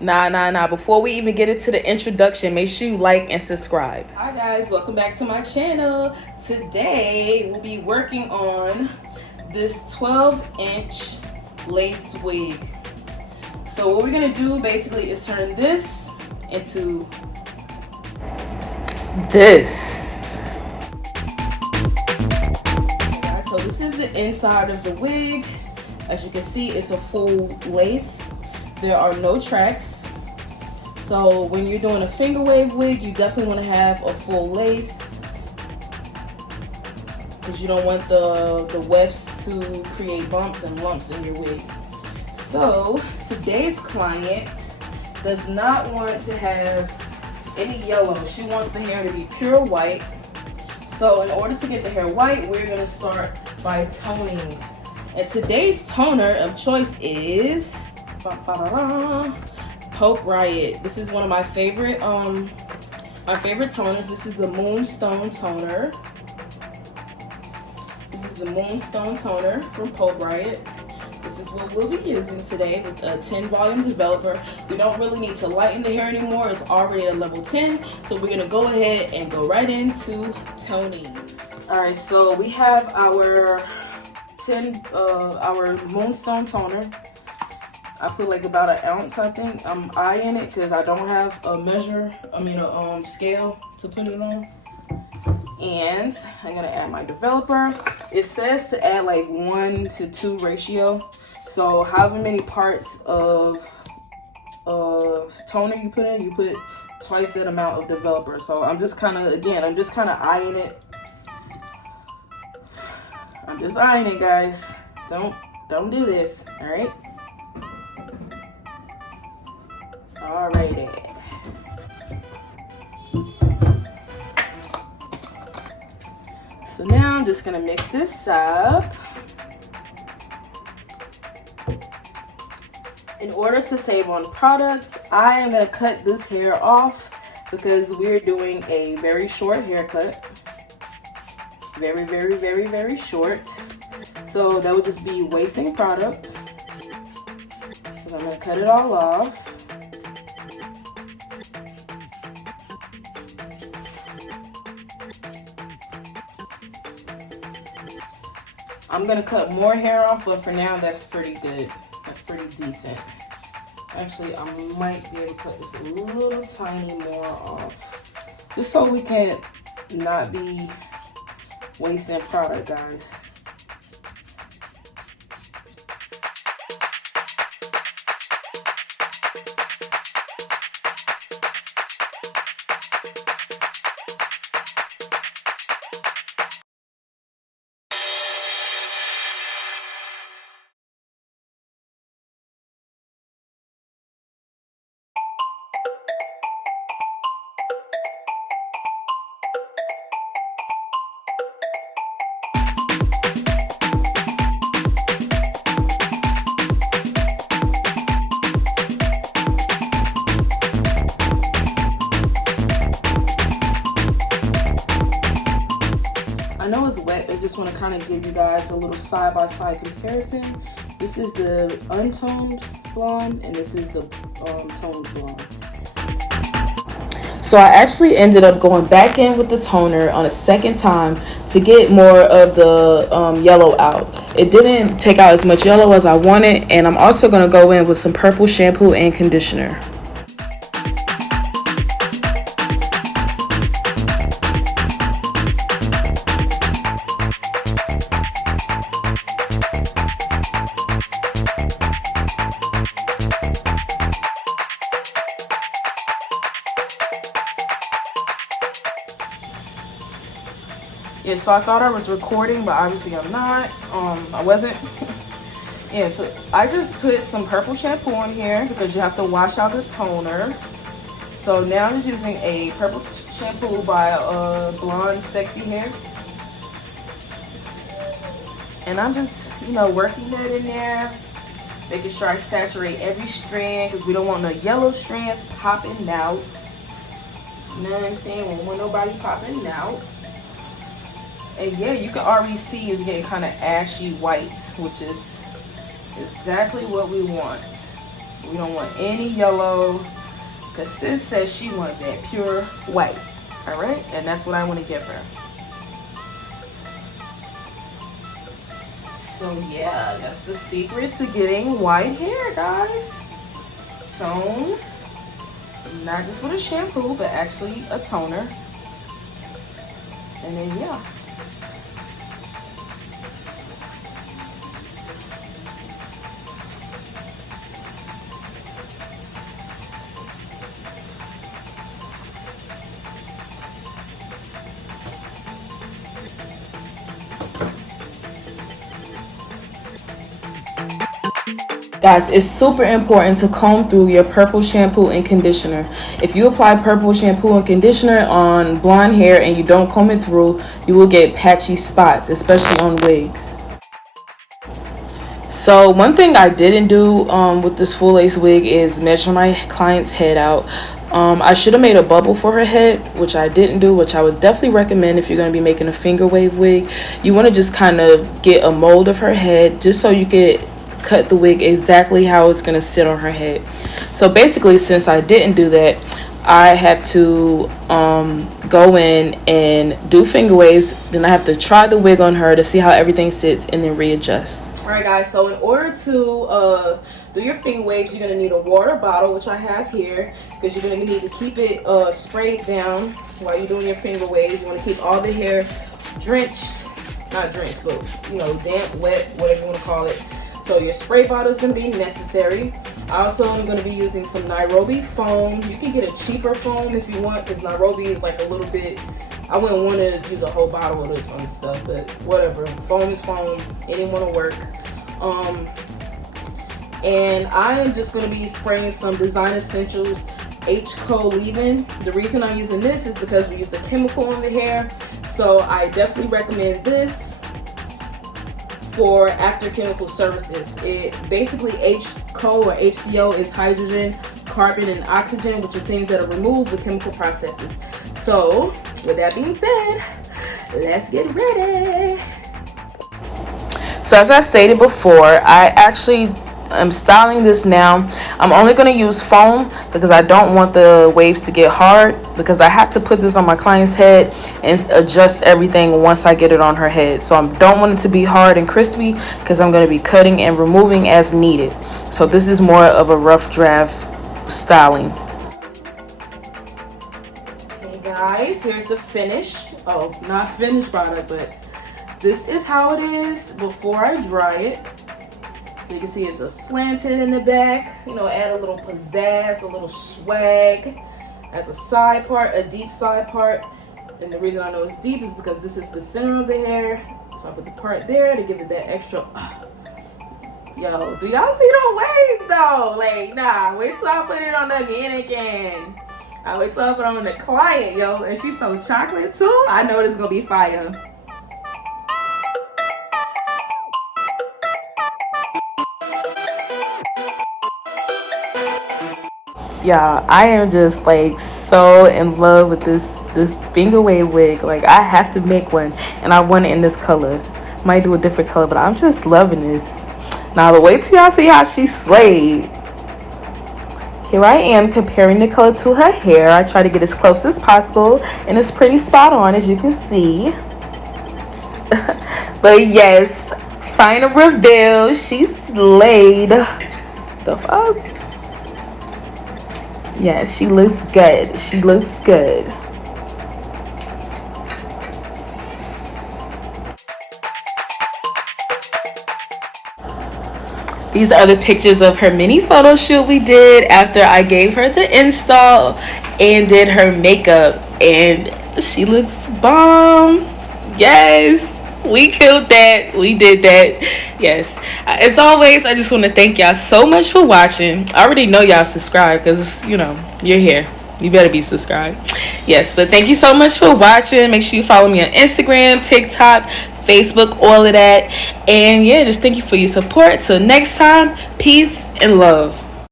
Nah. Before we even get into the introduction, make sure you like and subscribe. Hi guys, welcome back to my channel. Today we'll be working on this 12-inch lace wig. So what we're gonna do basically is turn this into this. So this is the inside of the wig. As you can see, it's a full lace. There are no tracks. So when you're doing a finger wave wig, you definitely want to have a full lace because you don't want the wefts to create bumps and lumps in your wig. So today's client does not want to have any yellow. She wants the hair to be pure white. So in order to get the hair white, we're going to start by toning. And today's toner of choice is Pulp Riot. This is one of my favorite toners. This is the Moonstone toner. This is the Moonstone toner from Pulp Riot. This is what we'll be using today with a 10 volume developer. We don't really need to lighten the hair anymore. It's already at level 10. So we're gonna go ahead and go right into toning. All right, so we have our Moonstone toner. I put like about an ounce, I think. I'm eyeing it because I don't have a scale to put it on. And I'm gonna add my developer. It says to add like 1:2 ratio. So however many parts of toner you put in, you put twice that amount of developer. So I'm just kind of eyeing it. I'm just eyeing it, guys. Don't do this, all right? Alrighty. So now I'm just gonna mix this up. In order to save on product, I am gonna cut this hair off because we're doing a very short haircut. Very, very, very, very short. So that would just be wasting product. So I'm gonna cut it all off. I'm gonna cut more hair off, but for now that's pretty good. That's pretty decent. Actually, I might be able to cut this a little tiny more off, just so we can not be wasting product, guys. I know it's wet, I just want to kind of give you guys a little side-by-side comparison. This is the untoned blonde, and this is the toned blonde. So I actually ended up going back in with the toner on a second time to get more of the yellow out. It didn't take out as much yellow as I wanted, and I'm also going to go in with some purple shampoo and conditioner. Yeah, so I thought I was recording, but obviously I'm not. I wasn't. Yeah, so I just put some purple shampoo on here because you have to wash out the toner. So now I'm just using a purple shampoo by Blonde Sexy Hair. And I'm just, working that in there. Making sure I saturate every strand because we don't want no yellow strands popping out. You know what I'm saying? We don't want nobody popping out. And yeah, you can already see it's getting kind of ashy white, which is exactly what we want. We don't want any yellow, because sis says she wants that pure white. All right, and that's what I want to give her. So yeah, that's the secret to getting white hair, guys. Tone, not just with a shampoo, but actually a toner. And then yeah. Guys, it's super important to comb through your purple shampoo and conditioner. If you apply purple shampoo and conditioner on blonde hair and you don't comb it through, you will get patchy spots, especially on wigs. So one thing I didn't do with this full lace wig is measure my client's head out. I should have made a bubble for her head, which I didn't do, which I would definitely recommend if you're going to be making a finger wave wig. You want to just kind of get a mold of her head just so you could cut the wig exactly how it's going to sit on her head. So basically, since I didn't do that, I have to go in and do finger waves. Then I have to try the wig on her to see how everything sits and then readjust. All right, guys, so in order to do your finger waves, you're going to need a water bottle, which I have here, because you're going to need to keep it sprayed down while you're doing your finger waves. You want to keep all the hair drenched, not drenched, but you know, damp, wet, whatever you want to call it. So your spray bottle is going to be necessary. I also am going to be using some Nairobi Foam. You can get a cheaper foam if you want, because Nairobi is like a little bit, I wouldn't want to use a whole bottle of this on stuff, but whatever. Foam is foam. Any one will work. And I am just going to be spraying some Design Essentials H-Co leave-in. The reason I'm using this is because we use the chemical on the hair. So I definitely recommend this for after chemical services. It basically, H-Co or HCO is hydrogen, carbon, and oxygen, which are things that are removed with chemical processes. So with that being said, let's get ready. So as I stated before, I actually am styling this now. I'm only going to use foam because I don't want the waves to get hard, because I have to put this on my client's head and adjust everything once I get it on her head. So I don't want it to be hard and crispy because I'm going to be cutting and removing as needed. So this is more of a rough draft styling. Hey guys, here's the finish. Oh, not finished product, but this is how it is before I dry it. So you can see it's a slanted in the back, you know, add a little pizzazz, a little swag. As a side part, a deep side part. And the reason I know it's deep is because this is the center of the hair. So I put the part there to give it that extra. Yo, do y'all see the waves though? Like, nah, wait till I put it on the mannequin. I wait till I put it on the client, yo. And she's so chocolate too. I know this is gonna be fire. Y'all, I am just like so in love with this finger wave wig. Like, I have to make one, and I want it in this color. Might do a different color, but I'm just loving this. Now, but wait till y'all see how she slayed. Here I am comparing the color to her hair. I try to get as close as possible, and it's pretty spot on, as you can see. But yes, final reveal, she slayed. The fuck? Yeah, she looks good. She looks good. These are the pictures of her mini photo shoot we did after I gave her the install and did her makeup. And she looks bomb. Yes, we killed that. We did that. Yes. As always, I just want to thank y'all so much for watching. I already know y'all subscribe because, you know, you're here. You better be subscribed. Yes, but thank you so much for watching. Make sure you follow me on Instagram, TikTok, Facebook, all of that. And yeah, just thank you for your support. Till next time, peace and love.